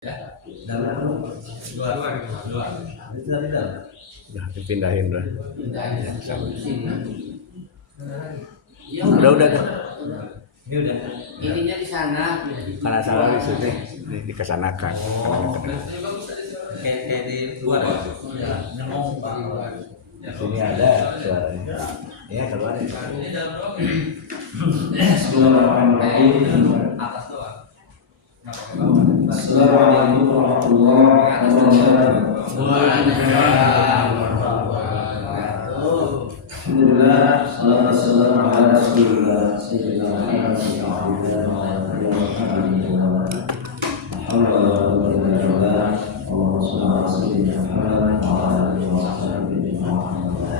Ya, dalam dua. Itu tadi dalam. Udah dipindahin udah. Pindahin Ya, sama. sini. Ya, Udah. Ini udah. Ininya di sana. Karena salah di sini dikesanakan. Kayak di luar. Ya, nyemong Pak. Di sini ada suaranya. Ya, keluar. Bismillahirrahmanirrahim. Atas doang. Assalamualaikum warahmatullahi wabarakatuh. Waalaikumsalam warahmatullahi wabarakatuh. Alhamdulillah, salatu wassalamu ala Rasulillah sayyidina Muhammad wa ala alihi wa sahbihi wa man wala. Alhamdulillah, Allahumma shalli ala sayyidina Muhammad wa ala alihi wa sahbihi wa man wala.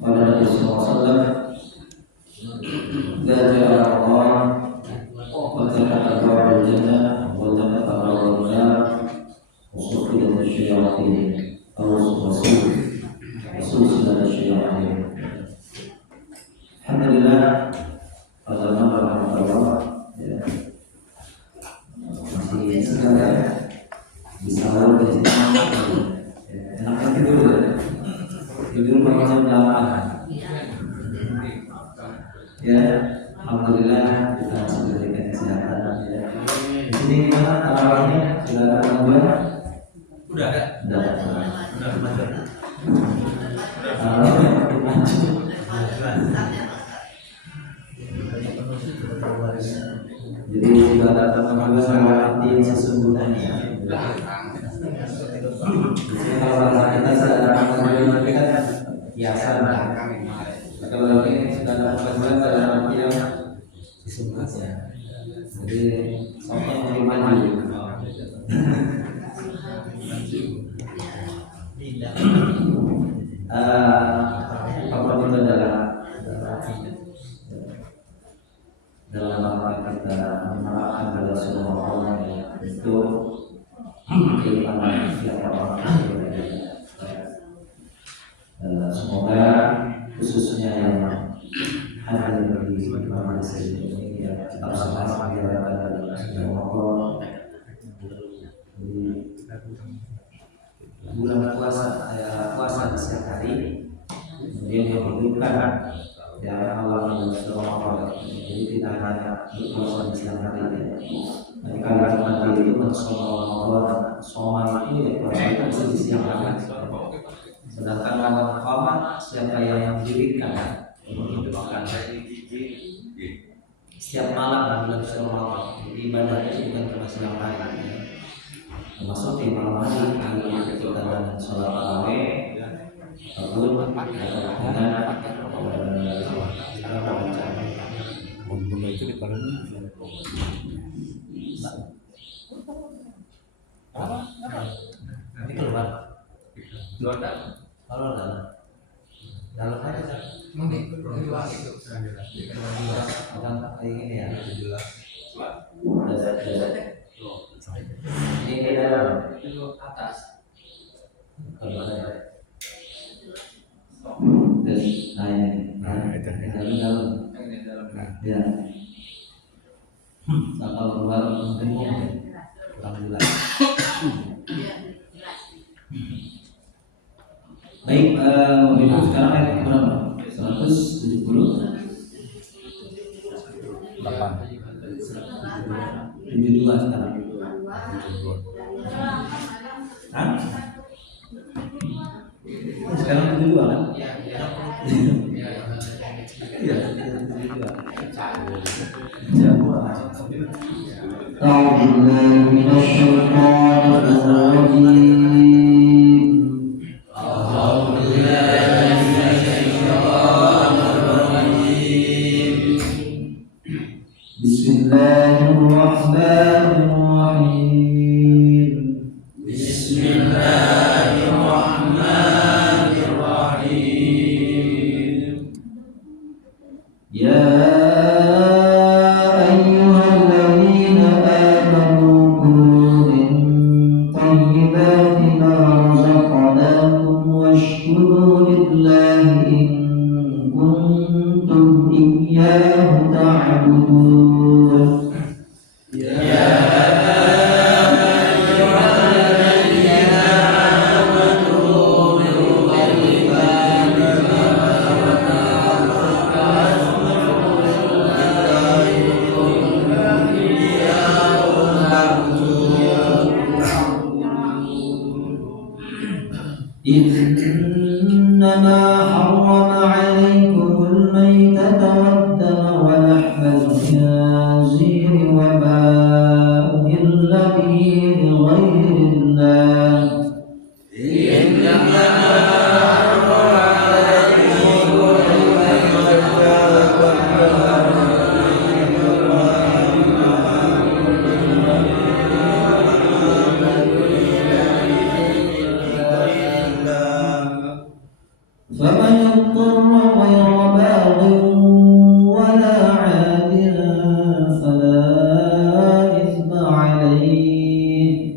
Nabi sallallahu alaihi wasallam dari Allah wa ta'ala jannah wa ta'ala nar usul dari syayatin usul dari syayatin. Alhamdulillah pada nama Allah ya masih sekarang bisa lalu enaknya tidur malam 8. Ya, alhamdulillah kita masih diberikan kesehatan. Ya. Di sini gimana tarawihnya? Sudah ada gangguan? Udah ada. Jadi jika ada teman-teman sama hati sesungguhnya. Kalau kita sedang mengalami kita biasa. Kalau ini sudah ada pengalaman dalam arti yang sesungguhnya. Jadi sampai mau maju. Apapun itu adalah dalam rangka kita menerapkan pada semua orang itu keimanan setiap orang. Semoga khususnya yang hadir di majelis ini ya tetap semangat menjalankan dalam Ramadan. Di bulan puasa puasa di siang hari kemudian menghidupkan ya Allah dalam Ramadan. Jadi tidak hanya berpuasa di siang hari ya. Jadi kalau nanti itu masuk Ramadan, Ramadan itu ya puasa itu di siang hari. Sedangkan Ramadan siapa yang mendirikan menghidupkan setiap malam di bulan Ramadan. Jadi ibadah itu bukan cuma siang hari, termasuk di malam hari kita dengan sholat tarawih ataupun Bunda itu di parahnya. Nanti keluar. Kalau dalam aja mungkin keluar itu bukan kayak gini ya jelas ini ke dalam itu atas kalau ada Nah itu. dalam ya kalau keluar mungkin kurang jelas. baik, mobil sekarang naik berapa? 170 72 sekarang. Hah? Sekarang 72 kan? Iya, 72. أعوذ بالله من الشيطان الرجيم. Bismillahirrahmanirrahim. Ya ayyuhalladzina إنما حرم عليكم الميتة والدم ولحم الخنزير وما أهل به لغير الله فمن اضطر غير باغ ولا عاد فلا إثم عليه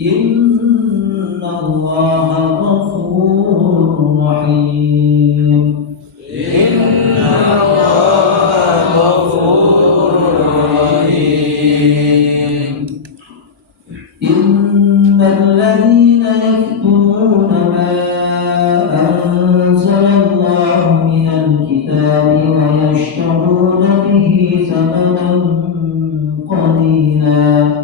إن الله غفور رحيم إن الذين يكتمون ما أنزل الله من الكتاب ويشترون به ثمنا قليلا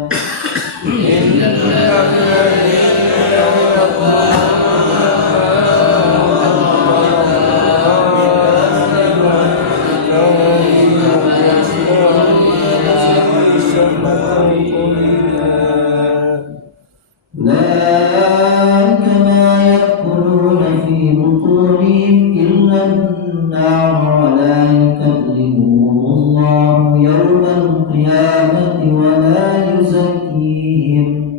أولئك ما يأكلون في بطونهم إلا النار ولا يكلمهم الله يوم القيامة ولا يزكيهم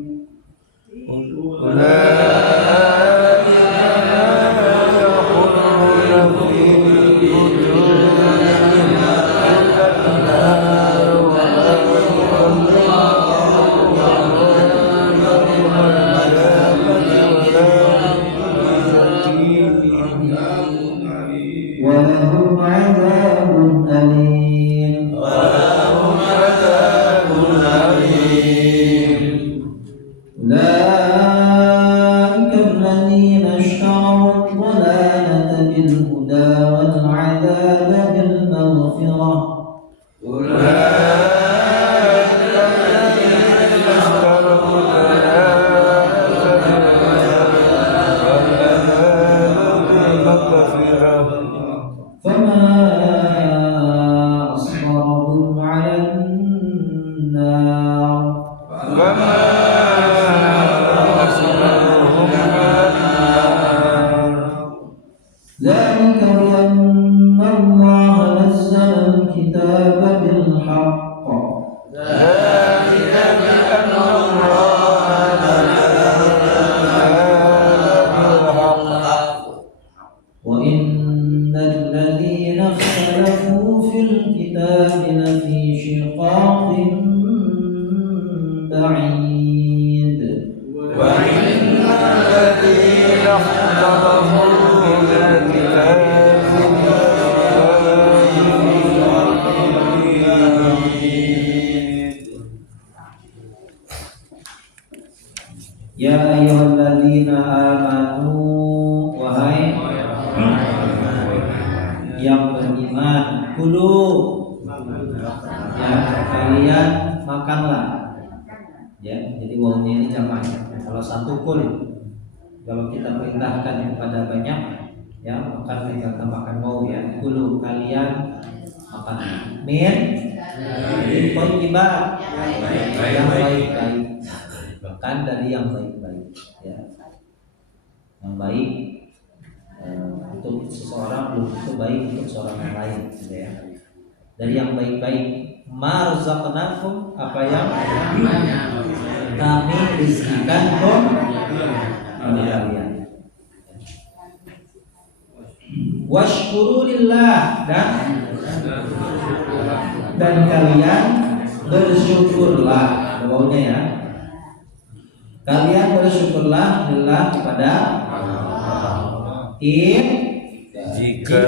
ولهم عذاب أليم أولئك الذين اشتروا الضلالة بالهدى والعذاب بالمغفرة فما أصبرهم على النار ذلك بأن الله نزل الكتاب بالحق وإن الذين اختلفوا في الكتاب لفي شقاق بعيد Ya ayyuhalladzina amanu wahai yang beriman kulu ya kalian makanlah ya jadi wawunya ini jamak kalau satu kul kalau kita perintahkan kepada banyak ya makan kita makan wawu ya kulu kalian makan min thayyibat yang baik-baik bahkan dari yang baik-baik ya yang baik untuk seseorang belum tentu baik untuk seorang yang lain gitu ya dari yang baik-baik marzaqnakum apa yang kami rizkikan kalian washkurulillah dan kalian bersyukurlah bawahnya ya kalian bersyukurlah lillah kepada jika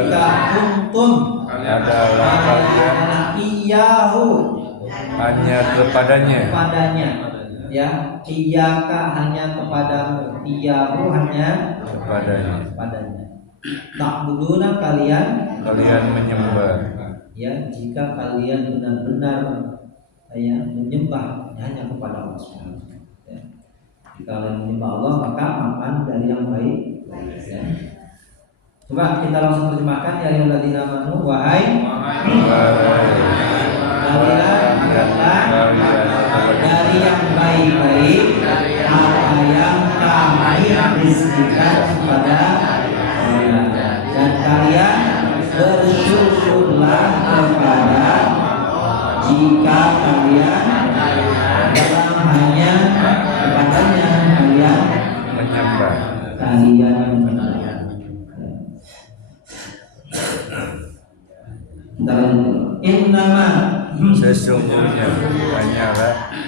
kuntum adalah kalian iyahu hanya kepadanya ya iyaka hanya kepadamu iyahu hanya kepadanya ta'buduna kalian menyembah ya jika kalian benar-benar ya menyembah hanya kepada Allah Subhanahu wa taala. Ya. Jika kalian menyembah Allah maka makan dari yang baik. Ya. Coba kita langsung terjemahkan ya ayyuhalladzina amanu wahai kalian makanlah dari yang baik-baik apa yang kami rizkikan kepada kalian dan kalian bersyukurlah kepada jika kalian dalam hanya kepadanya kalian menyembah. Innama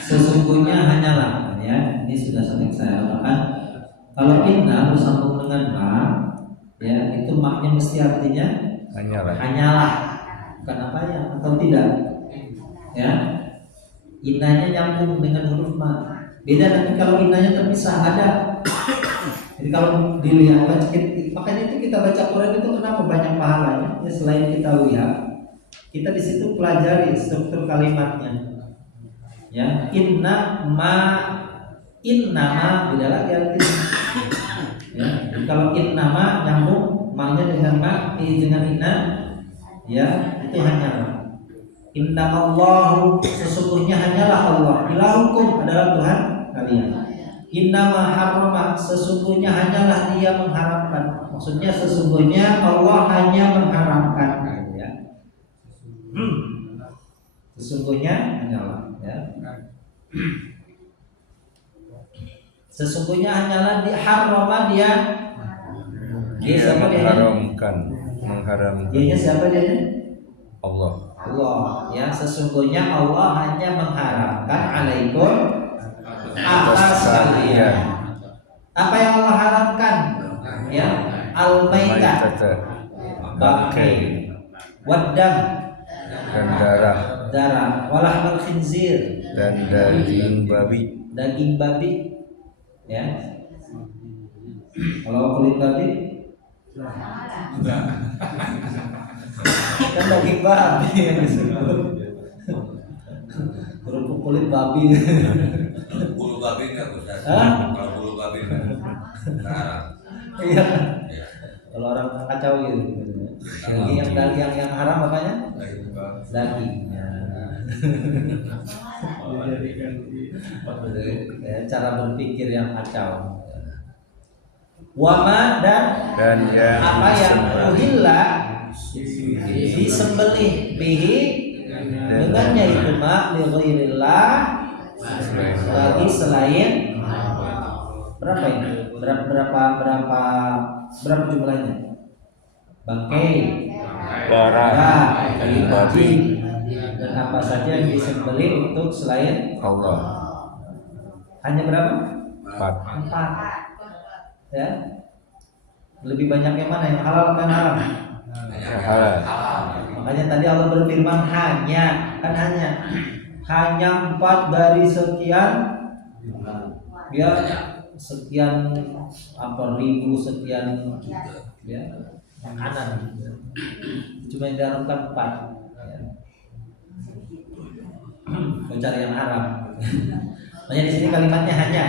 sesungguhnya hanyalah ya ini sudah sering saya katakan kalau inna bersambung dengan ma ya itu maknya mesti artinya hanyalah bukan apa ya atau tidak ya innanya nyambung dengan huruf ma beda nanti kalau innanya terpisah ada jadi kalau dilihat makanya itu kita baca Quran itu kenapa banyak pahalanya ya, selain kita lihat kita di situ pelajari struktur kalimatnya ya inna ma beda lagi artinya ya kalau inna ma nyambung maknya dengan ma dengan inna ya itu hanyalah inna Allahu sesungguhnya hanyalah Allah ilahukum adalah Tuhan kalian inna ma harrama sesungguhnya hanyalah dia mengharamkan maksudnya sesungguhnya Allah hanya mengharamkan ya sesungguhnya hanyalah ya sesungguhnya hanyalah diharrama dia siapa dia mengharamkan dia siapa dia Allah ya sesungguhnya Allah hanya mengharamkan alaikum atas kalian apa yang Allah haramkan ya al-maitah bangkai waddam dan darah walahmul khinzir dan daging babi ya kalau kulit babi kan daging babi yang disebut kerupuk kulit babi Bulu babi enggak Ustaz? Kalau bulu babi enggak. Iya. Kalau orang kacau gitu. Yang haram apanya? Daging. Cara berpikir yang kacau. Wama dan yang apa yang uhilla disembelih bihi dengannya itu ma li ghairillah bagi selain berapa ini? Berapa jumlahnya? Bangkai, darah, daging babi, dan apa saja yang disembelih untuk selain Allah. Hanya berapa? 4. Ya. Lebih banyak yang mana? Yang halal atau yang haram? Halal. Makanya tadi Allah berfirman hanya 4 dari sekian ya sekian ribu sekian ya makanan cuma yang diharamkan 4 ya. Mencari yang haram. Makanya di sini kalimatnya hanya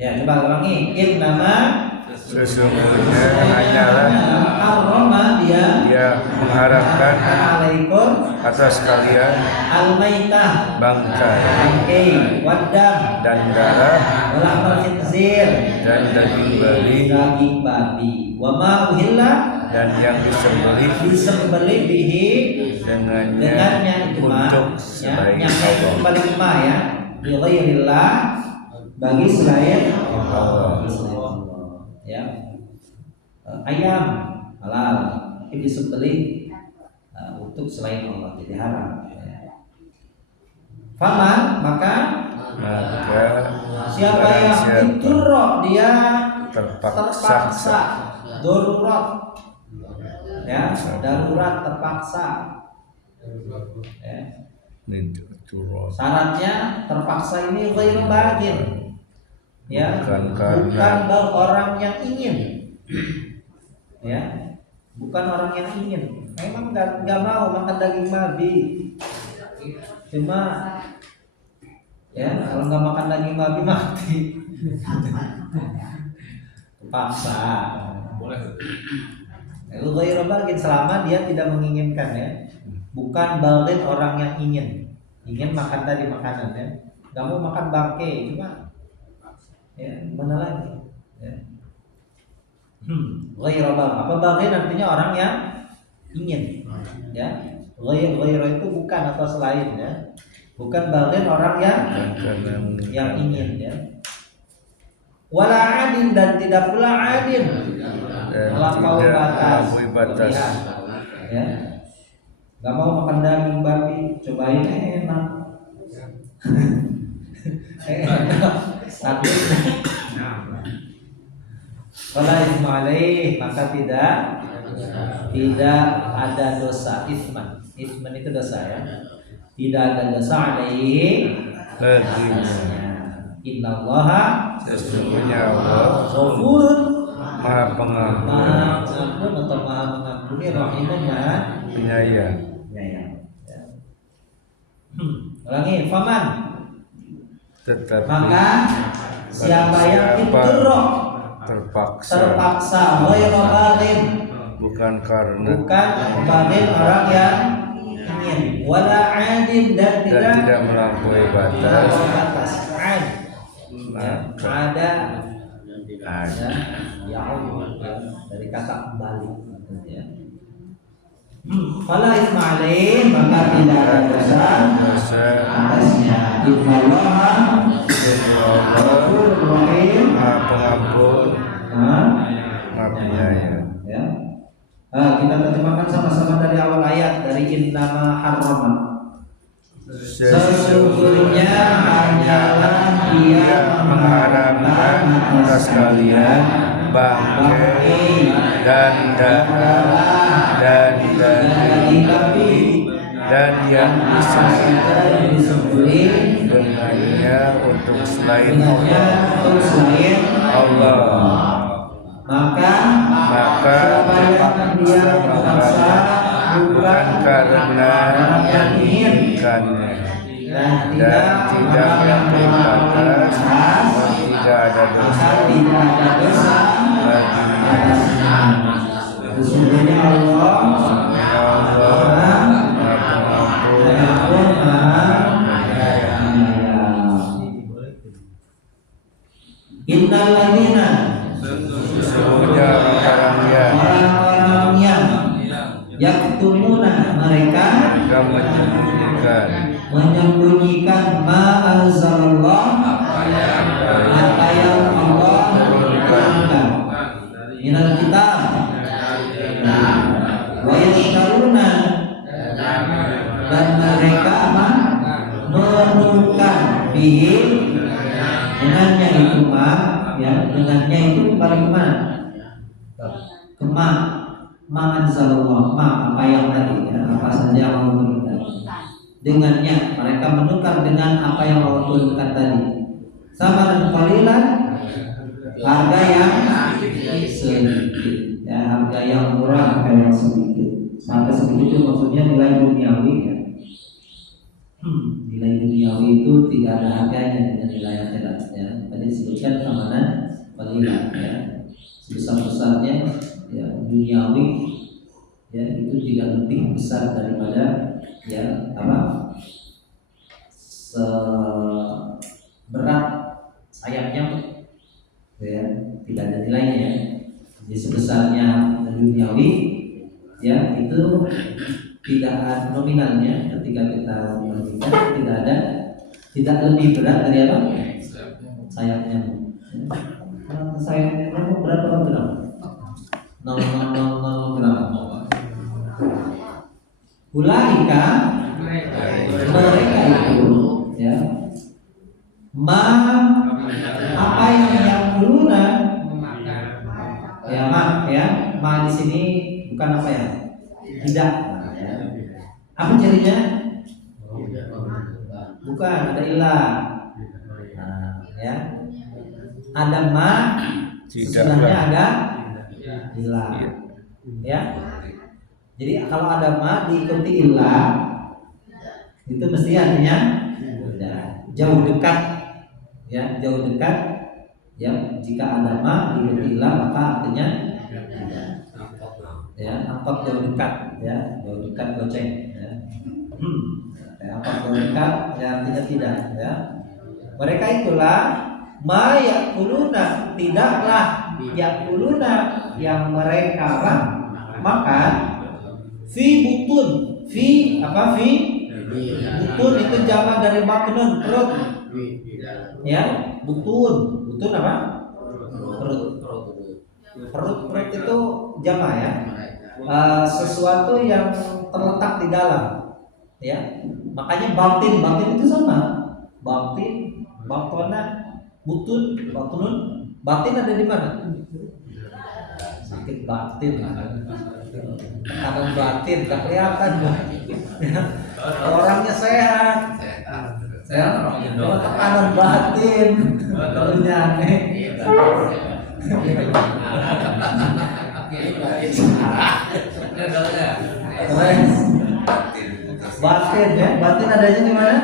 ya coba ulangi innama Sesungguhnya hanyalah harrama dia mengharamkan alaikum atas kalian al-maitah bangkai waddam dan darah walahmul khinzir dan daging babi wa ma uhilla dan yang disembelih bihi dengannya itu untuk ya, selain yang Allah. paling lemah ya bi ghairillah bagi selain Allah. Ya ayam halal tapi disembelih untuk selain Allah jadi haram ya. Faman maka siapa yang turro dia terpaksa darurat ya darurat terpaksa ya. Syaratnya terpaksa ini ghairu bagin ya bukan orang yang ingin ya, bukan orang yang ingin. Memang nggak mau makan daging babi, cuma ya kalau nggak makan daging babi mati. Paksa. Ghairu baghin selama dia tidak menginginkan ya. Bukan baghin orang yang ingin makan tadi makanan ya. Gak mau makan bangke cuma ya mana lagi ya. Ghairu baghin. Apa baghin artinya orang yang ingin ya. Ghairu itu bukan atau selain ya. Bukan baghin orang yang ingin ya. Wala adin dan tidak pula adin melampaui batas. Ya. Gak mau makan daging babi, cobain enak. Enak. Tapi wala isma alaih, maka tidak ada dosa. Isman itu dosa ya. Tidak ada dosa alaih. Innallaha Sesungguhnya Allah Ghafurun Maha Pengampun, atau Maha mengampuni, Rahimun Maha Penyayang. Ulangi, faman Tetapi maka siapa yang iturroh terpaksa ghairu baghin bukan karena bukan baghin orang yang ingin, wala adin dan tidak melampaui batas. Ada dari kata kembali ya. Fala isma alaih, maka tidak ada dosa atasnya. Innallaha Ghafurur Rahim, Maha Pengampun, Maha Penyayang. Ya. Kita terjemahkan sama-sama dari awal ayat, dari innama harrama. Sesungguhnya hanyalah dia mengharamkan atas kalian bangkai dan darah dan daging babi dan yang disembelih dengannya untuk selain Allah. Maka dia terpaksa bukan karena yang menginginkannya dan tidak melampaui batas, tidak ada dosa baginya. Sesungguhnya Allah Maha Pengampun, Maha Penyayang. Innal ladzina, Sesungguhnya orang-orang yang yaktumuna, mereka menyembunyikan ma anzalallah, apa yang Allah turunkan, minal kitab, wa yashtaruna, dan mereka menukar bihi, dengannya itu ya, dengannya itu paling ma'anzalallah, apa yang tadi ya, apa saja yang Allah turunkan. Dengannya mereka menukar dengan apa yang Allah turunkan tadi. Sama dan qalilan, harga yang sedikit ya, harga yang murah, harga yang sedikit. Harga sedikit itu maksudnya nilai duniawi ya. Nilai duniawi itu tidak ada harganya dengan nilai akhirat ya. Tadi disebutkan amanan qalilan ya. Sebesar-besarnya ya duniawi ya, itu tidak lebih besar daripada ya apa seberat sayapnya ya, tidak ada nilainya ya. Jadi sebesarnya duniawi ya, itu tidak ada nominalnya. Ketika kita membandingkan, tidak lebih berat dari apa sayapnya. Sayapnya berapa gram? 0,00 gram. Ulaika, mereka itu ya, apa yang guna ya, ma di sini bukan apa ya, tidak ya. Apa cirinya? Bukan, ada ilah ya, ada ma, sesudahnya ada ilah Ya. Jadi kalau ada ma diikuti illa itu mesti artinya jauh dekat. Ya, jauh dekat. Ya, jika ada ma diikuti illa maka artinya ya, angkot jauh dekat, ya, jauh dekat goceng, ya. Angkot jauh dekat, ya artinya tidak, ya. Mereka itulah ma yakuluna, tidaklah yakuluna yang mereka makan fi butun, fi apa fi butun itu jamak dari batnun, perut, ya, butun apa? Perut itu jamak, ya. Sesuatu yang terletak di dalam, ya, makanya batin itu sama, batona, batunun, batin ada di mana? Sakit batin, tekanan batin, tak kelihatan, ya. Orangnya sehat, tekanan batin, nyane. Batin, ya, batin adanya di mana?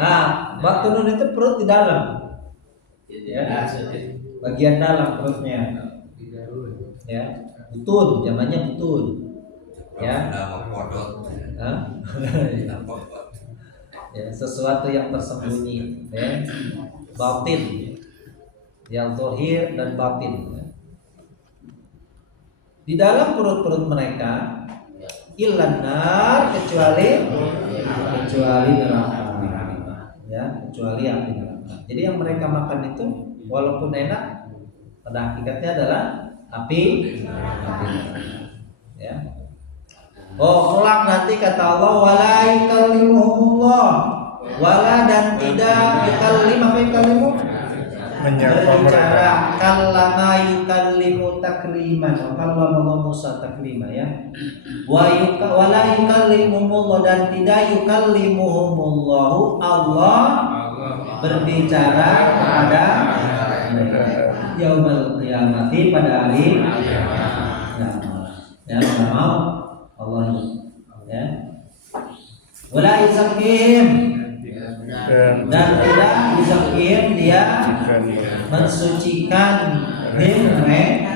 Nah, batunun itu perut di dalam, ya, bagian dalam perutnya, ya, butun, zamannya butun, ya, ya, sesuatu yang tersembunyi, ya, batin, yang zahir dan batin, ya. Di dalam perut-perut mereka illan nar kecuali neraka, ya, kecuali api neraka. Jadi yang mereka makan itu walaupun enak pada hakikatnya adalah api neraka, ya. Oh, kelak nanti kata Allah wala yukallimuhumullah, wala dan tidak yukallimu berbicara kallama yukallimu takliman, kallama Musa taklima, ya. Wala yukallimuhumullah dan tidak yukallimuhumullahu, Allah berbicara kepada yaumul qiyamati, pada hari kiamat, ya, mau Allah, ya. Wala yuzakkihim dan tidak yuzakkihim, dia mensucikan mereka.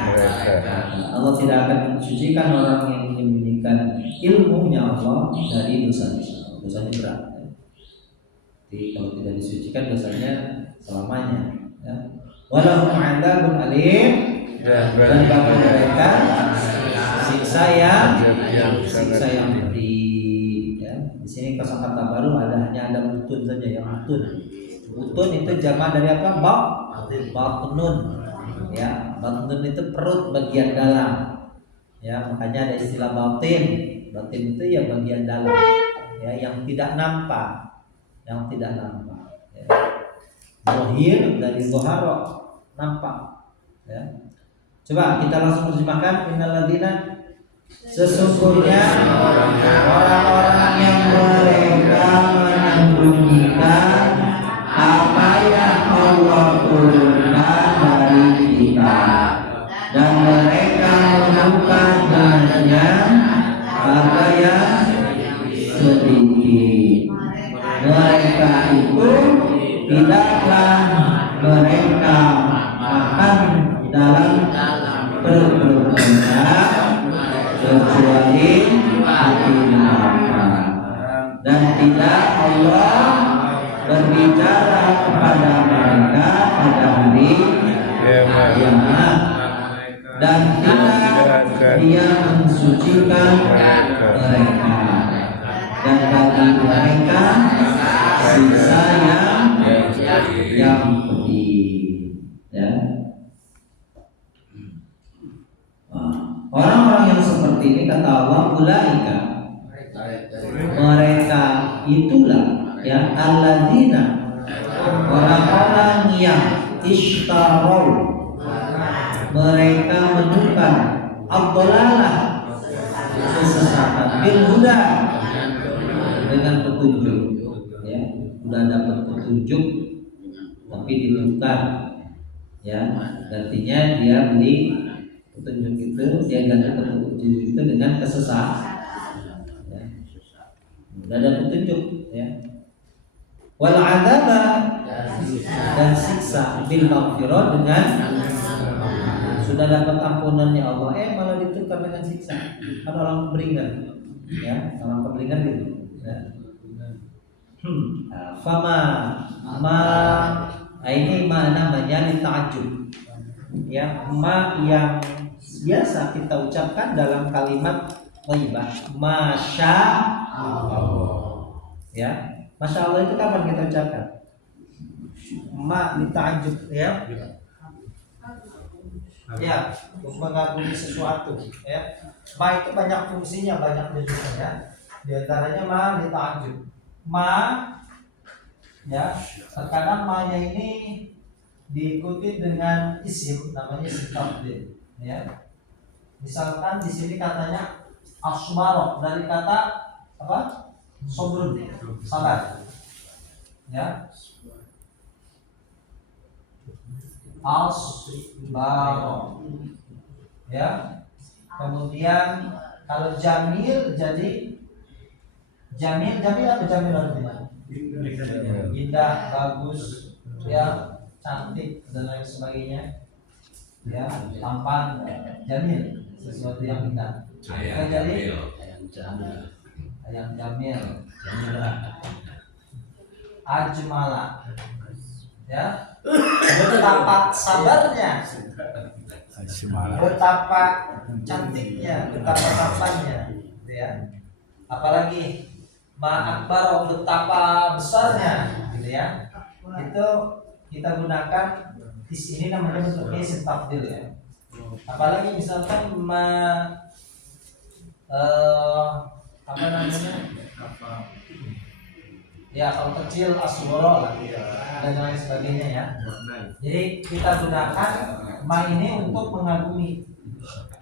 Allah tidak akan mensucikan orang yang menyembunyikan ilmunya Allah dari dosa-dosa. Dosanya berat, ya. Jadi kalau tidak disucikan dosanya selamanya, ya. Walahum 'adzabun alim, dan bagi mereka siksa yang pedih, ya. Di sini kosakata baru hanya ada butun saja, yang butun. Butun itu jamak dari apa? Batnun, ya. Batnun itu perut bagian dalam, ya. Makanya ada istilah batin. Batin itu ya bagian dalam, ya, yang tidak nampak, ya. Zahir dari zahara, nampak, ya. Coba kita langsung terjemahkan. Innalladzina, sesungguhnya orang-orang yang mereka menyembunyikan apa yang Allah turunkan dari kita, dan mereka melakukan dengannya apa yang sedikit. Mereka itu tidaklah mereka makan dalam perut mereka kecuali api neraka, dan tidak Allah berbicara kepada mereka pada hari kiamat, dan tidak dia mensucikan mereka, dan bagi mereka siksa yang pedih, ya. Orang-orang yang seperti ini kata Allah, ulaika, mereka itulah, ya, alladzina, orang-orang yang ishtarau, mereka menukar ad-dhalalah, kesesatan, bil huda, dengan petunjuk, ya. Sudah dapat petunjuk tapi ditukar, ya, artinya dia beli petunjuk itu dia ganti petunjuk itu dengan kesesatan. Ya. Tidak ada petunjuk. Ya. Wal adzaba dan siksa bil maghfirah dengan sudah dapat ampunannya Allah, malah ditukar dengan siksa. Kan orang beringat, ya, orang beringat gitu. Ya. Fama ini ma namanya ta'ajjub. Ya, ma yang biasa kita ucapkan dalam kalimat thayyibah, masya Allah. Ya, masya Allah itu kapan kita ucapkan? Ma ta'ajjub, ya. Ya, untuk mengagumi sesuatu, ya. Ma itu banyak fungsinya, banyak tujuannya. Di antaranya ma ta'ajjub. Ma, ya, terkadang ma-nya ini diikuti dengan isim, namanya isim tafdil, ya. Misalkan di sini katanya asbaro, dari kata apa? Sobrun, sabar, ya. Asbaro, ya. Kemudian kalau jamil jadi jamil apa jamil artinya? Indah, bagus, ya, cantik dan lain sebagainya, ya, tampan, jamil, sesuatu yang indah. Kita jadi ayam jamil, ajmala, ya, betapa sabarnya, betapa cantiknya, betapa tampannya, ya. Apalagi ma'akbar, betapa besarnya, gitu ya. Itu kita gunakan di sini namanya bentuknya isim tafdil, ya. Apalagi misalkan apa namanya? Ya, kalau kecil asworo lah, dan lain sebagainya, ya. Jadi kita gunakan ma ini untuk mengagumi.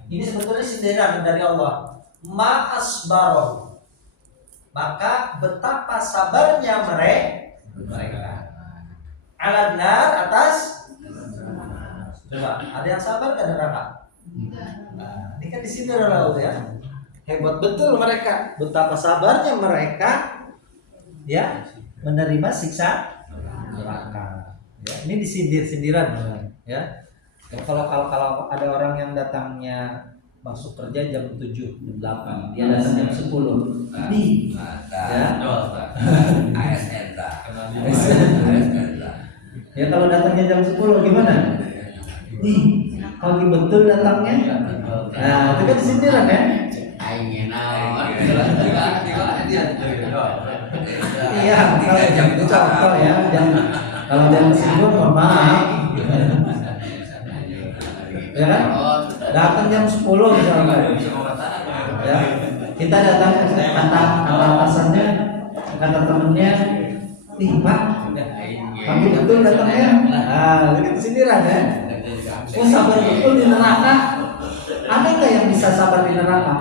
Ini sebetulnya sindiran dari Allah. Ma asbaro, maka betapa sabarnya mereka. Aladnar, atas. Coba, ada yang sabar kan neraka? Nah, ini kan disindir oleh Allah, ya. Hebat betul mereka, betapa sabarnya mereka, ya, menerima siksa neraka. Ya, ini disindir-sindiran, ya. Kalau ada orang yang datangnya masuk kerja jam 7, jam 8, dia datang jam 10. Nih, ya. ASN Ya, kalau datangnya jam 10 gimana? Nih, pagi betul datangnya. Nah, itu kan sindiran, ya. Iya, kalau jam itu contoh, ya. Kalau jam 10, mohon maaf. Ya kan? Datang jam 10 misalnya. Ya. Kita datang kata atasannya, kata temennya, ih Pak, pagi betul datangnya. Nah, itu sindiran, ya. Oh, sabar betul di neraka. Ada nggak yang bisa sabar di neraka?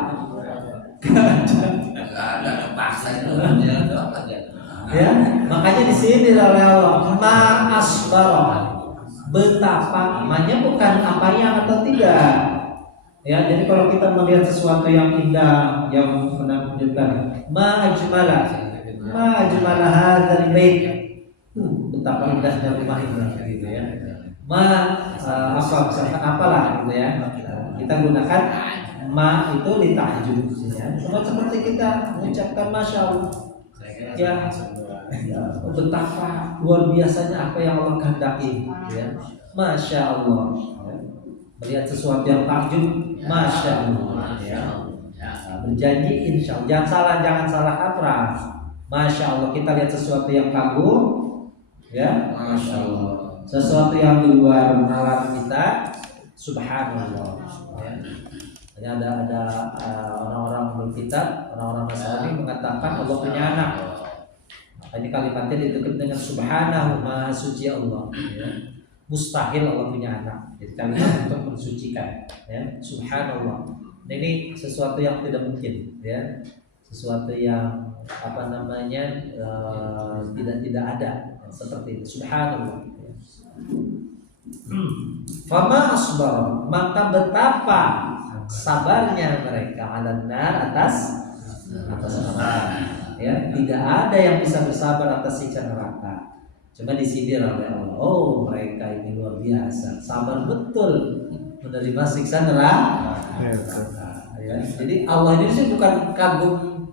Ya, makanya di sini oleh Allah ma asbara, betapa, namanya bukan apa yang atau tidak. Ya, jadi kalau kita melihat sesuatu yang indah, yang menakjubkan, ma ajmala hadzal bait, betapa indahnya rumah ini, gitu ya. Misalkan apalah, gitu ya. Kita gunakan ma itu litahjub, ya. Sama seperti kita mengucapkan masya Allah, ya, betapa luar biasanya apa yang Allah kehendaki, ya. Masya Allah, ya. Melihat sesuatu yang takjub, masya Allah, ya. Berjanji insya Allah, jangan salah kaprah. Masya Allah, kita lihat sesuatu yang kagum, ya, masya Allah. Sesuatu yang di luar nalar kita, subhanallah, ya. Ada orang-orang berkitab, orang-orang Nasrani mengatakan Allah punya anak. Ini kalimatnya ditutup dengan subhanahu, maha suci Allah, ya. Mustahil Allah punya anak. Jadi kalimat untuk mensucikan, ya, subhanallah. Nah, ini sesuatu yang tidak mungkin, ya. Sesuatu yang apa namanya tidak ada seperti itu. Subhanallah, ya. Fama asbar, maka betapa sabarnya mereka adanar atas neraka. Ya, tidak ada yang bisa bersabar atas siksa neraka. Cuma disindir oleh Allah. Oh, mereka ini luar biasa, sabar betul menerima siksa neraka. Ya, jadi Allah ini sih bukan kagum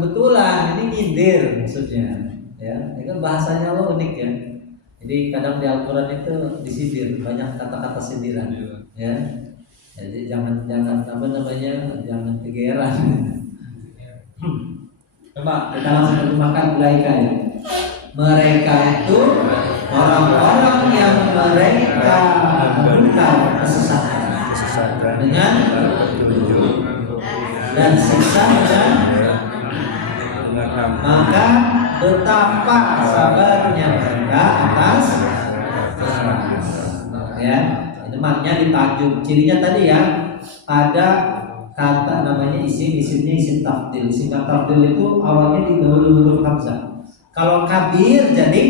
betulan, ini nyindir maksudnya. Ya, ini kan bahasanya Allah unik ya. Jadi kadang di Al-Quran itu disindir, banyak kata-kata sindiran. Ya, jadi jangan apa namanya, jangan kegeeran. Coba kita langsung terjemahkan ulaika ya. Mereka itu orang-orang yang mereka menemukan kesesatan dengan petunjuk dan siksa dan maka betapa sabarnya mereka atas ya. Ini maknanya ditajuk. Cirinya tadi ya, ada kata namanya isimnya isim tafdil. Isim tafdil itu awalnya didahului huruf hamzah. Kalau kabir jadi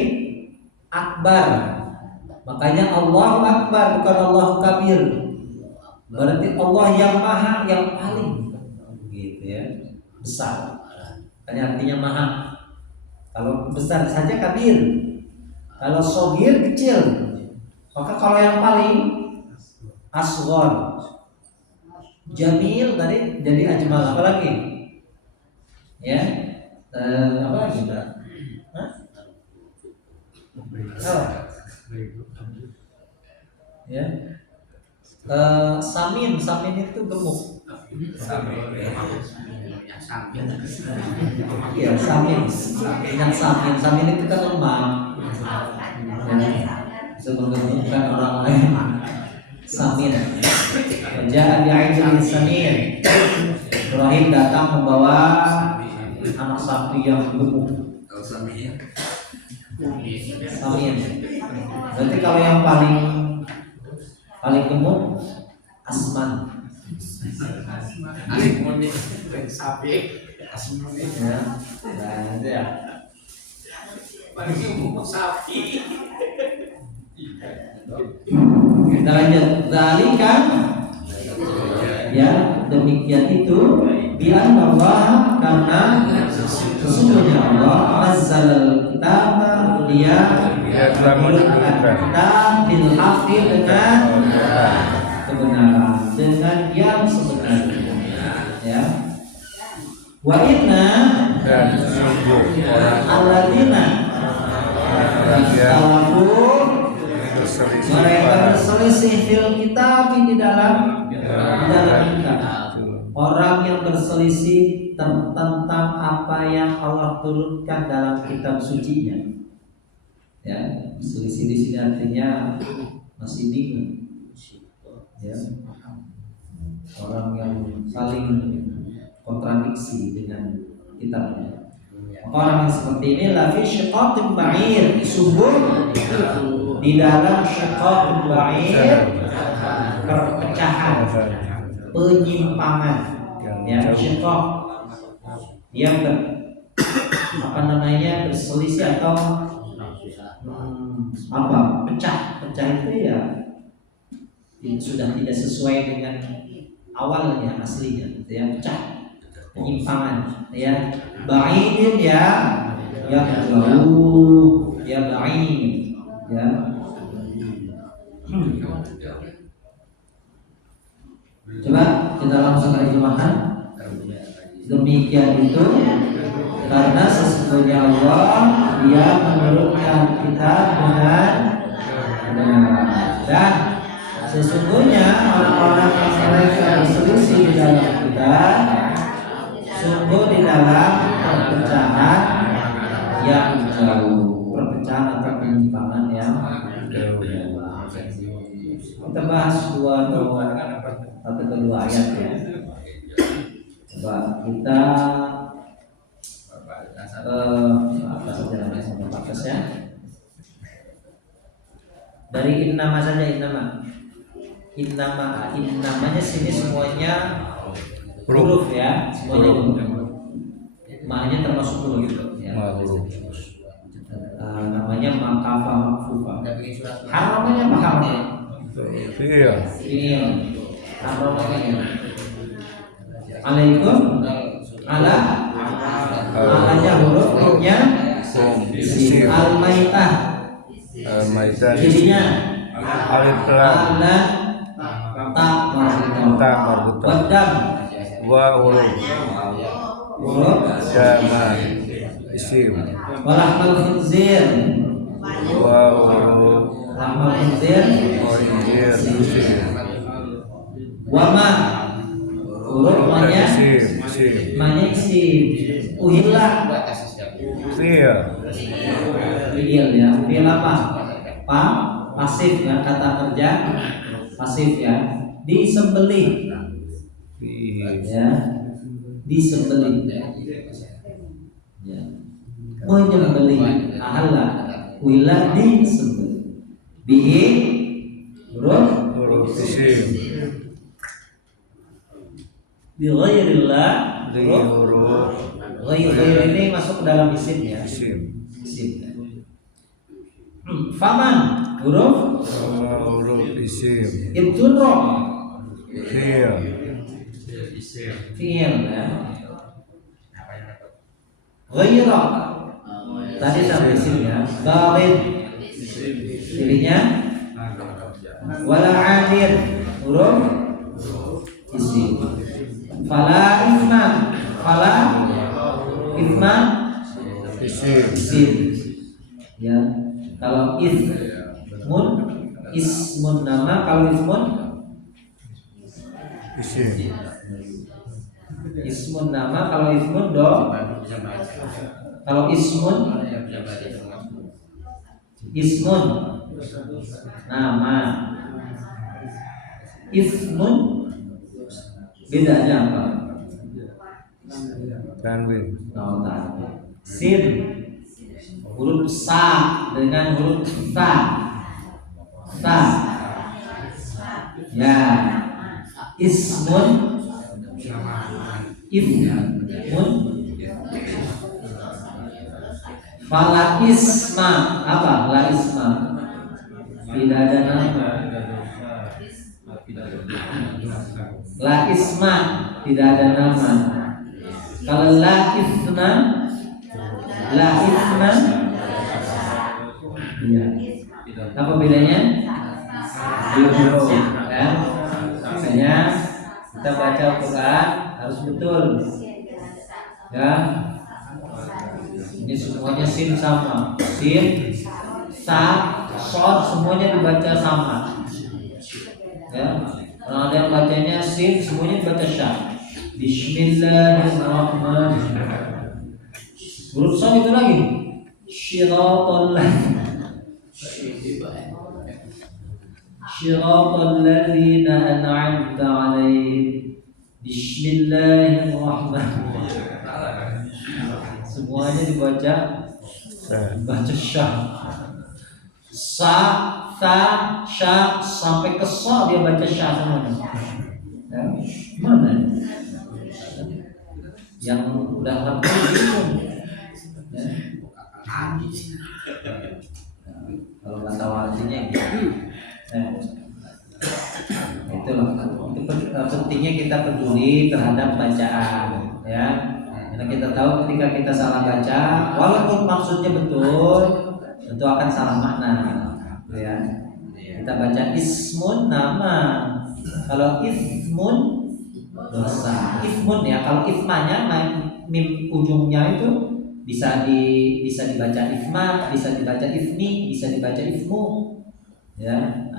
akbar. Makanya Allahu akbar bukan Allahu kabir. Berarti Allah yang maha, yang paling gitu ya, besar. Makanya artinya maha. Kalau besar saja kabir. Kalau sogir kecil. Maka kalau yang paling asghar. Jamil tadi jadi ajmal, apa lagi? Ya, apa lagi? Oh. Ya, samin itu gemuk. Iya, samin itu kan lemah. Bisa menggemukkan orang lain. Samin. Menjadi aidil samin. Ibrahim datang membawa anak sapi yang gemuk. Samin. Berarti kalau yang paling gemuk Asman. Sapi, asman Ya. Nah, itu ya. paling gemuk sapi. Kita lanjut. Zalika ya, demikian itu biar Allah karena sesungguhnya Allah azzalal kitab, dia menurunkan kitab bil haqqi dengan kebenaran, dengan yang sebenarnya ya. Wa inna dan sungguh alladzina mereka berselisih fil kitab di dalam kitab. Orang yang berselisih tentang apa yang Allah turunkan dalam kitab sucinya. Ya, berselisih di sini artinya masih bingung. Ya. Orang yang saling kontradiksi dengan kitabnya. Orang yang seperti ini lafi syiqaqin ba'ir, sungguh di dalam syiqaqin ba'ir, perpecahan, penyimpangan. Ya, syiqaq yang berselisih atau pecah itu ya sudah tidak sesuai dengan awalnya aslinya, gitu ya, pecah, penyimpangan ya. Ba'idin ya, yang jauh ya, ba'id ya. Coba kita langsung terjemahkan. Demikian itu karena sesungguhnya Allah dia menurunkan kita dengan kebenaran, dan sesungguhnya orang-orang yang mereka berselisih di dalam kita sungguh di dalam perpecahan yang jauh, perpecahan atau penyimpangan yang jauh. Kita bahas kedua ayat ya. Coba kita apa saja namanya sama pakas ya. Dari innama saja, innamanya sini semuanya huruf ya, semuanya huruf. Maknanya termasuk huruf ya. Namanya makafa makfufa. Namanya fi'il, fi'il. Apa namanya? Alaikum. Ala. Alanya huruf, hurufnya isim. Al-maitah. al-maitah, Jadinya alif lam, ala ta ta marbuta, wadam wa huruf, huruf jamak, isim, walahmal khinzir wa huruf, lahmal khinzir wa injir, isim, wama huruf manya isim, manya isim uhilla fi'il, fi'il ya fi'il apa pasif ya kata kerja pasif ya disembelih fi'il, ya disembelih ya menyembelih ahalla wila disembelih bihi huruf huruf isim, bi ghairillah di huruf huruf ghair ini masuk ke dalam isim ya isim, isim ya. Faman huruf wa huruf isim, ibtudro fi'il, fi'il ya ghaira tadi sama isim ya barid pilihnya wala adir huruf isim fala ifman isim, isim ya kalau ismun nama kalau isim, ismun nama kalau ismun do kalau ismun nama ismun bedanya apa? tanwin, Sin huruf sa dengan huruf ta ya ismun fala isma apa la isma tidak ada nama la isma tidak ada nama kalau la isma iya apa bedanya ya makanya kita baca Al-Quran harus betul ya ini semuanya sin sama sin sa sod semuanya dibaca sama ya kalau ada yang bacanya sin semuanya dibaca sya Bismillahirrahmanirrahim huruf sod itu lagi syiratal ladzina an'amta 'alaihim Bismillahirrahmanirrahim semuanya dibaca syah sa ta sya sampai ke sa dia baca syah semuanya ya, mana yang udah ngerti bingung ya. Kalau nggak tahu artinya gitu itulah itu pentingnya kita peduli terhadap bacaan ya karena kita tahu ketika kita salah baca walaupun maksudnya betul tentu akan salah makna ya kita baca ismun nama kalau ismun dosa ismun ya kalau ismanya mim ujungnya itu bisa dibaca isma bisa dibaca ismi bisa dibaca ismu ya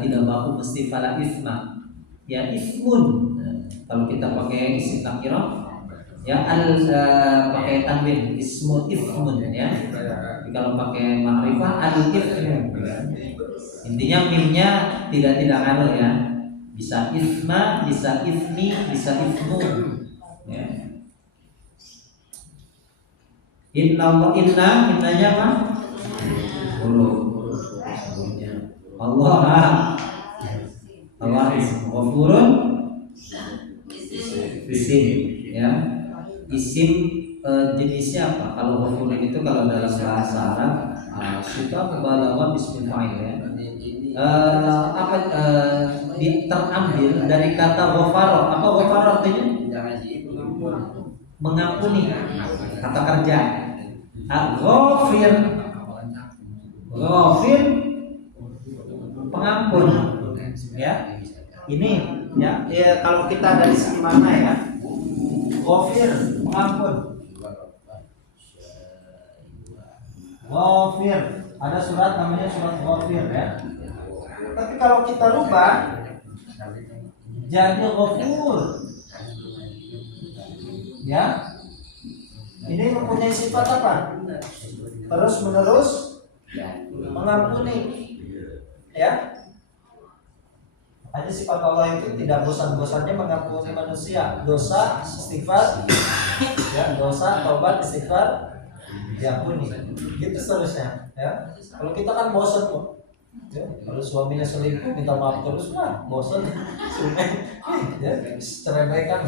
tidak baku mesti fala isma ya ismun kalau kita pakai isim nakirah ya pakai tanwin ismun ya kalau pakai ma'rifah al-ifmu intinya mimnya tidak anu ya bisa isma bisa ismi bisa ismu ya innanya apa Allah ghafurun isim ya isim jenisnya apa kalau ghafurun itu kalau dalam bahasa Arab suka mubalaghah bismil fa'il ya terambil dari kata ghafara. Apa ghafara artinya? Mengampuni. Kata kerja. Ghafir. Ghafir pengampun. Ya. Ini ya, kalau kita dari segi mana ya? Ghafir pengampun. Ghafir. Ada surat namanya surat Ghafir ya. Tapi kalau kita rubah jadi Ghafur. Ya. Ini mempunyai sifat apa? Terus menerus mengampuni. Ya. Hanya sifat Allah itu tidak bosan-bosannya mengampuni manusia. Dosa, istighfar, ya, dosa, taubat, istighfar, diampuni. Gitu seterusnya. Ya. Kalau kita kan bosan kok. Ya, kalau suaminya selingkuh minta maaf terus lah, bosan. Ya, ceraikan.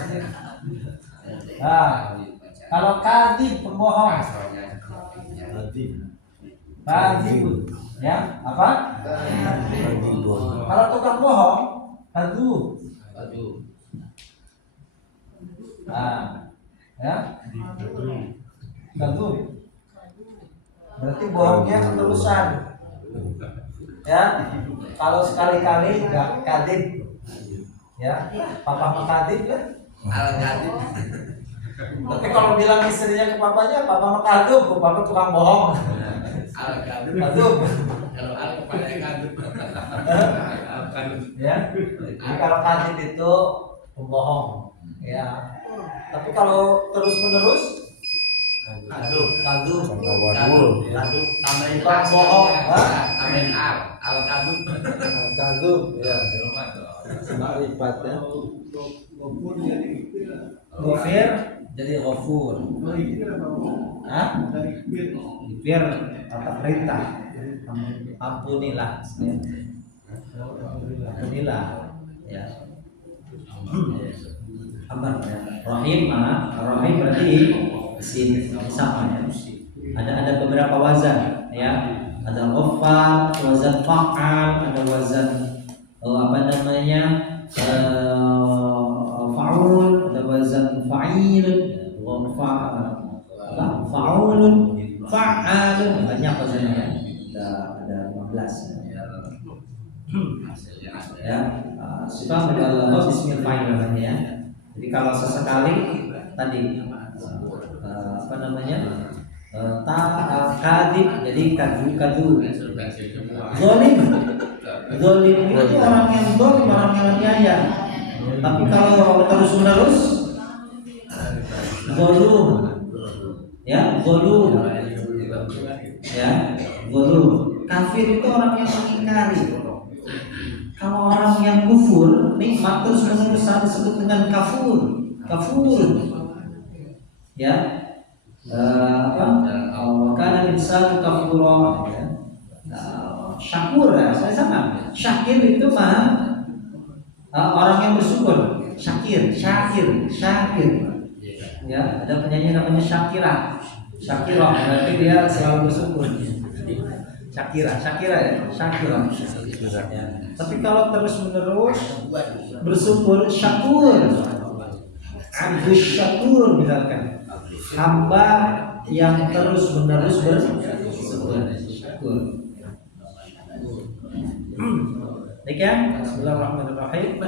Nah, kalau kadhib pembohong. Kadhib, ya, apa? Kalau tukang bohong, kadhub. Nah, ya. Kadhub. Berarti bohongnya keterusan. Ya, kalau sekali-kali nggak kadhib, ya, papa makadhib kan? Tapi kalau bilang istrinya ke papanya, papa makadhib, papa tukang bohong. Kadhub. Ya, jadi kalau kadhib itu pembohong. Ya, tapi kalau terus-menerus kadhub, tambahin tukang bohong, Tambahin al-kadhub. kadhub, ya. Ma'rifatnya Ghafir jadi ghafur. Hah? Biar kata perintah. Ampunilah. Ampunilah. Ya. Aman ya. Rahim, rahim berarti sin sama ya. Ada beberapa wazan ya. Ada ghaffar, wazan fa'al, ada wazan apa namanya? Fa'ul, ada wazan fa'il, fa'ulun, fa'alun, banyak wazannya. Ada 15 ya. Sifat Allah bismil fa'il namanya ya. Jadi kalau sesekali tadi apa namanya? Kadhib jadi kadu. Zolim itu orang yang zolim, orang yang aniaya. Tapi kalau terus menerus zolum, ya zolum, ya zolum. Kafir itu orang yang mengingkari. Kalau orang yang kufur, nikmat terus menerus disebut dengan kafur, ya. Karena insan kafura, ya. Syakur ya, saya sama. Syakir itu mah orang yang bersyukur. Syakir. Ya, ada penyanyi namanya Syakirah. Berarti dia selalu bersyukur. Syakirah ya, Syakirah. Ya. Tapi kalau terus menerus bersyukur, syakur. Abdus syakur misalkan. Hamba yang terus menerus bersyukur. Baik ya, Bismillahirrahmanirrahim.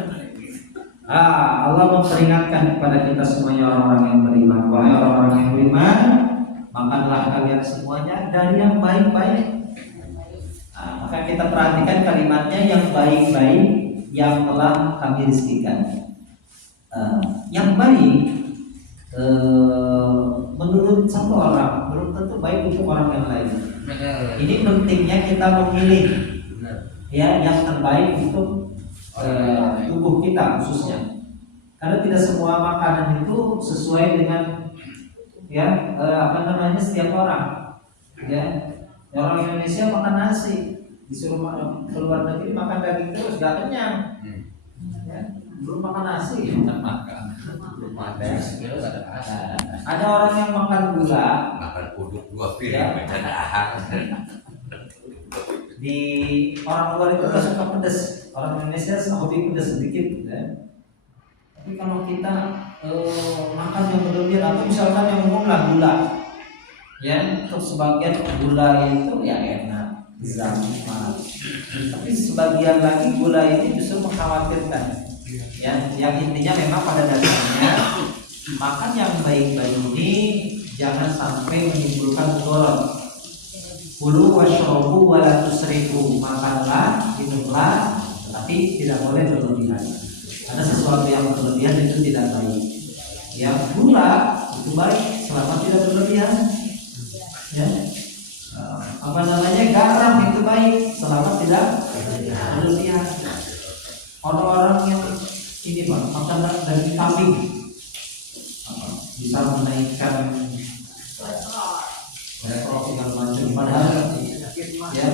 Allah memperingatkan kepada kita semuanya orang-orang yang beriman. Wahai orang-orang yang beriman, makanlah kalian semuanya dari yang baik-baik. Maka kita perhatikan kalimatnya, yang baik-baik yang telah kami rizkikan. Yang baik menurut satu orang belum tentu baik untuk orang yang lain. Ini pentingnya kita memilih ya yang terbaik untuk tubuh kita khususnya, karena tidak semua makanan itu sesuai dengan ya apa namanya setiap orang. Ya, orang Indonesia makan nasi, disuruh keluar negeri makan daging terus gak kenyang. Ya, belum makan nasi makan. Ada orang yang makan gula, Makan uduk 2 ya. piring. Di orang luar itu nggak suka pedas, orang Indonesia hobi pedas sedikit, ya. Tapi kalau kita makan yang berlebihan, atau misalkan yang umum lah gula, ya, untuk sebagian gula itu ya enak, nikmat. Tapi sebagian lagi gula ini justru mengkhawatirkan. Ya, yang intinya memang pada dasarnya makan yang baik-baik ini jangan sampai menimbulkan mudarat. Kulu washrobu wala tusrifu, makanlah, minumlah, tapi tidak boleh berlebihan. Ada sesuatu yang berlebihan itu tidak baik. Yang gula itu baik selama tidak berlebihan. Ya, apa namanya, garam itu baik selama tidak berlebihan. Orang-orang yang ini Pak, makan daging kambing bisa menaikkan kolesterol segala macam, padahal ya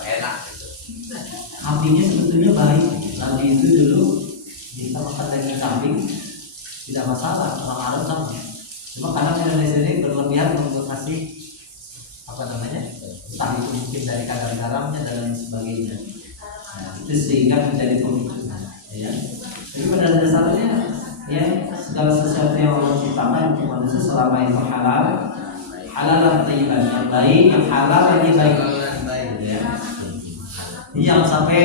enak. artinya sebetulnya baik. Nabi itu dulu bisa makan daging kambing tidak masalah, orang Arab sama. Cuma karena Indonesia ini berlebihan untuk kasih apa namanya, entah itu mungkin dari kadar garamnya dan lain sebagainya. Nah, itu sehingga menjadi pemicu. Ya. Jadi pada dasarnya ya segala sesuatu yang Allah ciptakan untuk manusia selama itu halal, halal dan thayyiban, yang baik, yang halal yang baik. Ya. Jadi jangan sampai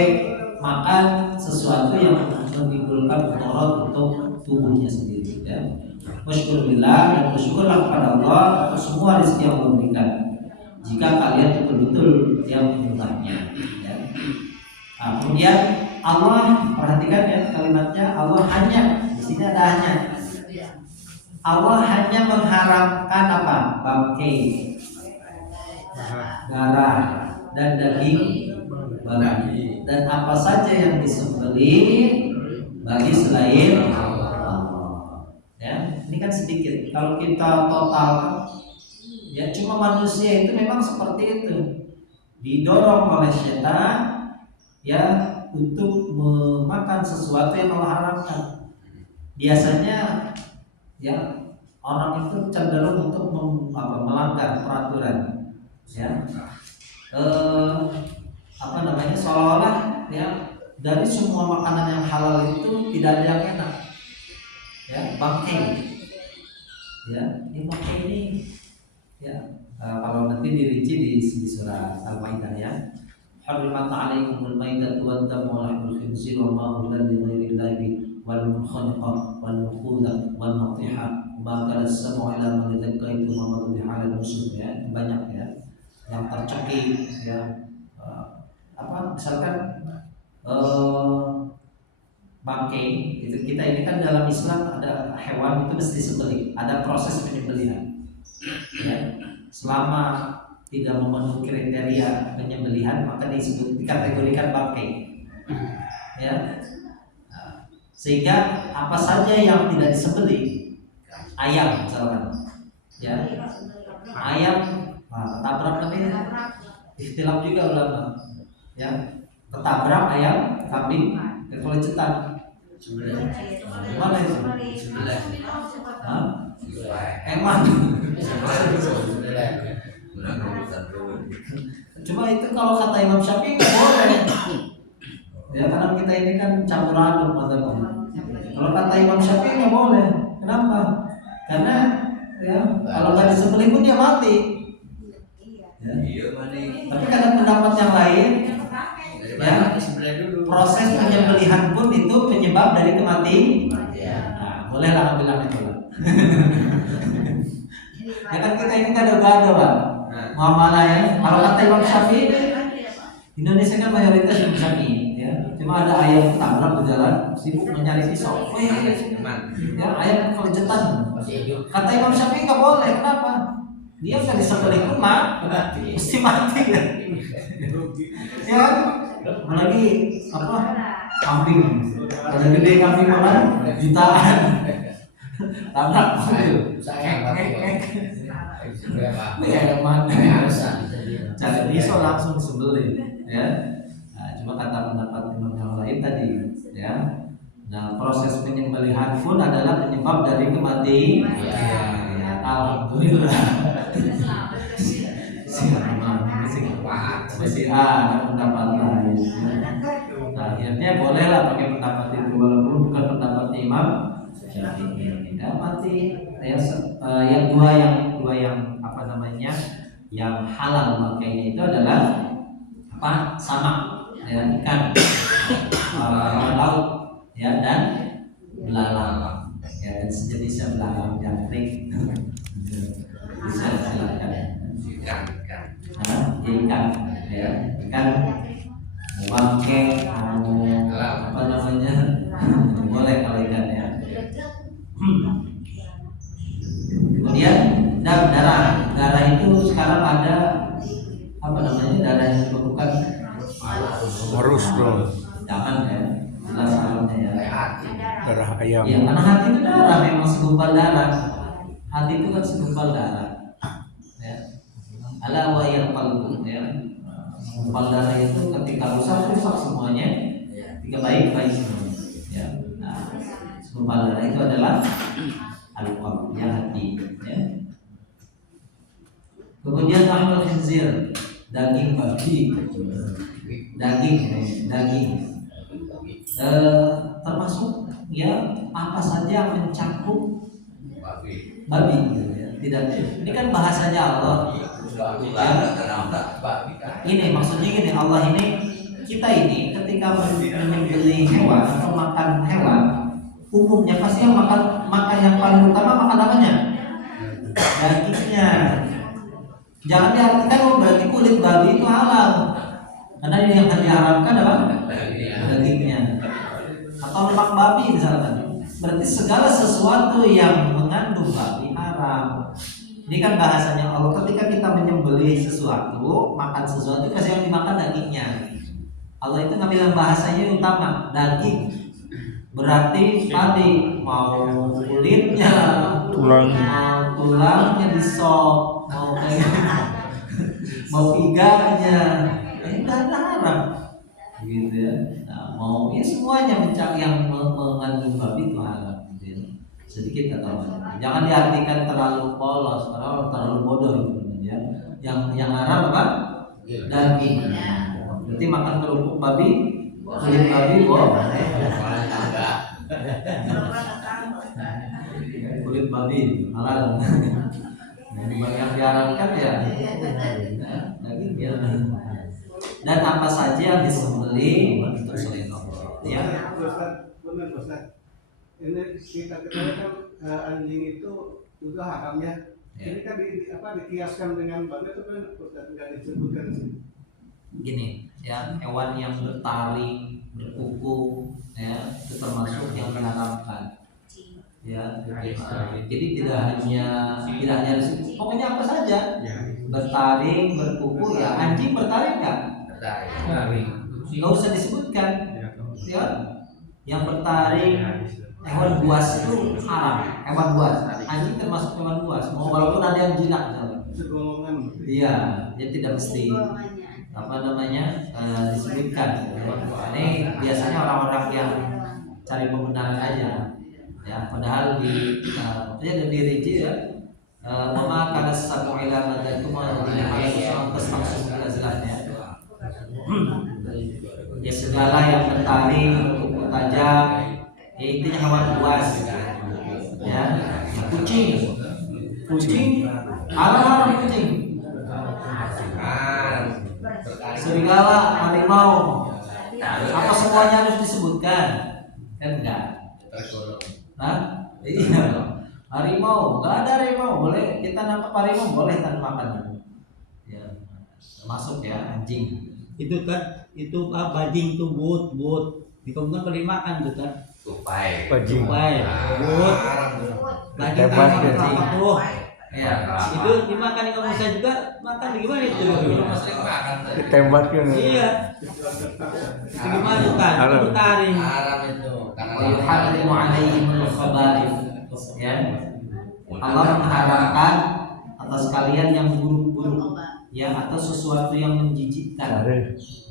makan sesuatu yang menimbulkan mudarat untuk tubuhnya sendiri. Ya. Wasyukurillah, dan bersyukurlah kepada Allah untuk semua rezeki yang Allah berikan. Jika kalian betul-betul yang menyembahnya. Ya. Nah, kemudian Allah, perhatikan ya kalimatnya, Allah hanya, di sini ada hanya. Allah hanya mengharamkan apa? Bangkai, darah, dan daging babi, dan apa saja yang disembelih bagi selain Allah. Ya, ini kan sedikit. Kalau kita total, ya cuma manusia itu memang seperti itu, didorong oleh setan, ya, untuk memakan sesuatu yang Allah haramkan. Biasanya ya orang itu cenderung untuk melanggar peraturan. Ya, apa namanya, seolah-olah ya dari semua makanan yang halal itu tidak ada yang enak. Ya, bangkai. Ya, ini bangkai ini. Ya, kalau nanti dirinci di surah Al-Maidah ya. Harimat alaikumul maitatu wad-damu wa lahmul khinzir wa ma uhilla li ghairillahi wal munkhaniqah wal mawqudah wal natihah ma kana as-sam'u ila man dzakaitu wa ma biha ala nusuk, ya. Banyak ya yang tercekik ya, apa misalkan bangkai itu, kita ini kan dalam Islam ada hewan itu mesti disembelih, ada proses penyembelihan ya. Selama tidak memenuhi kriteria penyembelihan maka dikategorikan bangkai ya. Sehingga apa saja yang tidak disembelih, ayam misalkan ya, ayam ketabrak nanti istilah juga ulama ya, ketabrak ayam kambing kekelecetan gimana itu? Emang cuma itu kalau kata Imam Syafi'i boleh ya, karena kita ini kan campur aduk mazhabnya. Kalau kata Imam Syafi'i nggak boleh. Kenapa? Karena ya kalau nggak disembelih pun dia mati ya. Tapi kadang pendapat yang lain ya, proses penyembelihan pun itu penyebab dari kematian. Nah, bolehlah bilang itu lah. Ya kan kita ini gado-gado Pak muamalah ya. Kalau kata Imam Syafi'i, Indonesia kan mayoritas Imam Syafi'i ya. Cuma ada ayam tabrak berjalan sibuk mencari pisau. Oh iya, ya ayam kelecetan. Kata Imam Syafi'i nggak boleh. Kenapa? Dia nggak disembelih pun mesti mati ya. Ya kan? Apalagi apa? Kambing. Ada gede kambing makan jutaan. Tabrak mobil. Ini kayak mana? Cari pisau langsung sembelih, ya. Nah, cuma kata pendapat imam yang lain tadi, ya. Nah, proses penyembelihan pun adalah penyebab dari kematian. Ya, alhamdulillah. Si ada pendapat lain. Nah, akhirnya bolehlah pakai pendapat itu walaupun bukan pendapat Imam Syafi'i. Ya, mati ya, yang dua yang apa namanya yang halal makanya itu adalah apa sama ya, ikan laut ya dan belalang ya, dan sejenisnya belalang jangkrik bisa silakan ikan ya, ikan bangke apa namanya boleh kalau ikan ya. Kemudian darah itu sekarang ada apa namanya, darah yang bukan Harus dong. jangan ya, jelas haramnya ya. Darah ayam. Ya karena hati itu darah, memang segumpal darah. Hati itu kan segumpal darah. Ya. Ala wa qalbu ya. Segumpal darah itu ketika rusak semuanya, ketika baik semuanya. Ya. Nah, segumpal darah itu adalah al-qalb, ya hati. Ya. Kemudian lahmul khinzir, daging babi, daging termasuk ya apa saja yang mencakup babi gitu ya. Tidak, ini kan bahasanya Allah ya. Ini maksudnya gini, Allah ini, kita ini ketika menyembelih hewan atau makan hewan, umumnya pasti yang makan yang paling utama makan apanya? Dagingnya. Jangan diartikan oh berarti kulit babi itu halal, karena ini yang diharamkan adalah dagingnya. Atau lemak babi misalkan, berarti segala sesuatu yang mengandung babi haram. Ini kan bahasanya Allah, ketika kita menyembelih sesuatu, makan sesuatu, pasti yang dimakan dagingnya. Allah itu ngambil bahasanya yang utama, daging. Berarti tadi mau kulitnya, tulangnya disop, mau iganya, enggak ada haram, gitu ya. Nah, mau ya semuanya yang mengandung babi itu haram, gitu ya. Sedikit atau banyak. Jangan diartikan terlalu polos, terlalu bodoh itu ya. Yang haram apa? Daging. Berarti makan kerupuk babi, kulit babi, kulit babi halal. Yang diharamkan ya dagingnya. Dan apa saja yang disembelih untuk selain Allah. Ya. Benar Ustaz. Ini kita ketahui kan anjing itu juga haramnya. Ini kan dikiaskan dengan babi itu kan Ustaz tidak disebutkan sih. Gini, ya hewan yang bertaring, berkuku, ya itu termasuk yang diharamkan. Ya, jadi tidak hanya pokoknya apa saja bertaring, berkuku ya. Anjing bertaring nggak? Bertaring. Nggak usah disebutkan. Ya, yang bertaring, hewan buas itu haram. Hewan buas, anjing termasuk hewan buas. Mau walaupun ada yang jinak misalnya. Iya, dia tidak mesti apa namanya disebutkan. Ini biasanya orang-orang yang cari pembenaran aja. Ya, padahal maksudnya di rinci ya, mama kana satu ilamat itu mau terus langsung jelasnya. Ya segala yang bertaring, kuku tajam, ya intinya hewan buas. Ya, kucing, haram kucing. Serigala, harimau, apa semuanya harus disebutkan? Kan enggak. Nah, iya dong. Harimau, nggak ada harimau, boleh kita nangkap harimau, boleh tanpa makan. Ya, masuk ya anjing. Itu kan, itu bajing tuh but di kampung kan makan tuh kan. Tupai. Bajing. Tupai, but, bajing Tembak kan ya. apa tuh? Ya, Itu dimakan di kampung saya juga makan gimana itu? Ditembaknya nih. Iya. Itu gimana kan? Haram. Itu taring. Haram itu karena yuharrimu alaihimul khaba'ith. Ya. Allah mengharamkan atas kalian yang buruk-buruk, ya, atau sesuatu yang menjijikkan.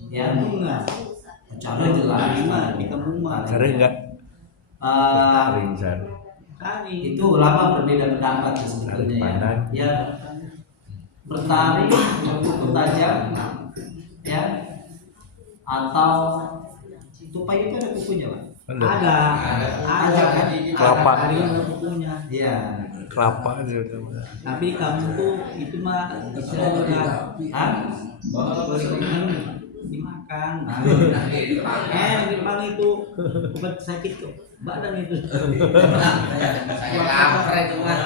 Ya. Bunga. Cara jelas Di kampung mah. Sering enggak? Sering, sering. Taring. Itu ulama berbeda pendapat sebetulnya ya. Bertaring, berkuku tajam, ya. atau tupai itu ada kukunya Pak? Ada. Ada kan? Kelapa. Ada yang ada kukunya. Iya. Kelapa gitu. Tapi kamu tuh itu mah istilahnya Hah? dimakan. Memang itu obat sakit kok. Badan itu. Saya lapar itu mah.